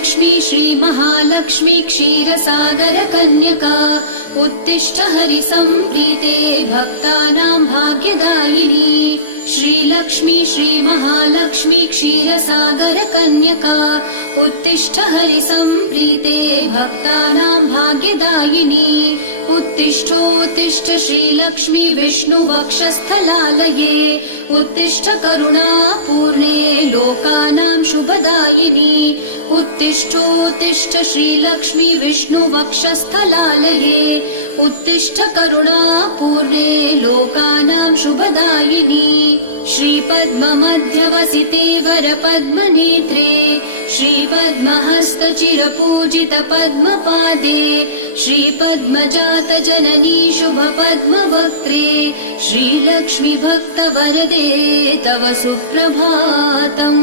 श्रीलक्ष्मी श्रीमहालक्ष्मी क्षीरसागरकन्यका उत्तिष्ठ हरिसम्प्रीते भक्तानां भाग्यदायिनी। श्रीलक्ष्मी श्रीमहालक्ष्मी क्षीरसागरकन्यका उत्तिष्ठ हरिसम्प्रीते भक्तानां भाग्यदायिनी। उत्तिष्ठोत्तिष्ठ श्रीलक्ष्मी विष्णुवक्षस्थलालये उत्तिष्ठ करुणापूर्णे लोकानां शुभदायिनी। उत्तिष्ठोत्तिष्ठ श्रीलक्ष्मी विष्णुवक्षस्थलालये उत्तिष्ठ करुणापूर्णे लोकानां शुभदायिनी। श्रीपद्ममध्यवसिते वरपद्मनेत्रे श्रीपद्महस्तचिरपूजित पद्मपादे श्रीपद्मजातजननी शुभपद्मवक्त्रे श्रीलक्ष्मी भक्तवरदे तव सुप्रभातम्।